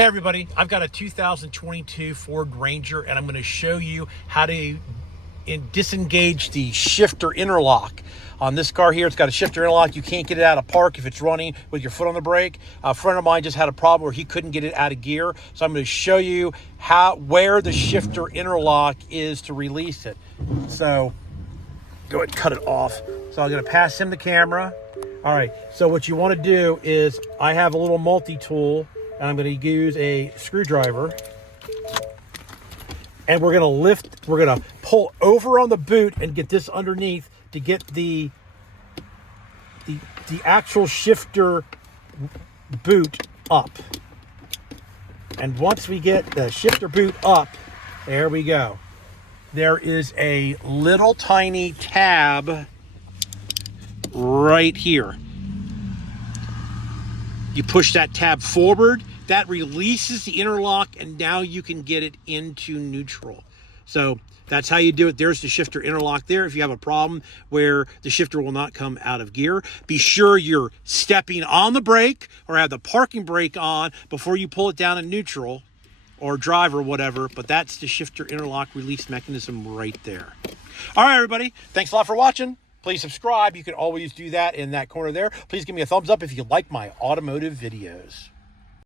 Hey everybody, I've got a 2022 Ford Ranger and I'm going to show you how to disengage the shifter interlock. On this car here, it's got a shifter interlock. You can't get it out of park if it's running with your foot on the brake. A friend of mine just had a problem where he couldn't get it out of gear. So I'm going to show you where the shifter interlock is to release it. So go ahead and cut it off. So I'm going to pass him the camera. All right, so what you want to do is I have a little multi-tool. And I'm going to use a screwdriver, and we're going to pull over on the boot and get this underneath to get the actual shifter boot up. And once we get the shifter boot up, there we go. There is a little tiny tab right here. You push that tab forward, that releases the interlock, and now you can get it into neutral. So that's how you do it. There's the shifter interlock there. If you have a problem where the shifter will not come out of gear, be sure you're stepping on the brake or have the parking brake on before you pull it down in neutral or drive or whatever. But that's the shifter interlock release mechanism right there. All right, everybody. Thanks a lot for watching. Please subscribe. You can always do that in that corner there. Please give me a thumbs up if you like my automotive videos.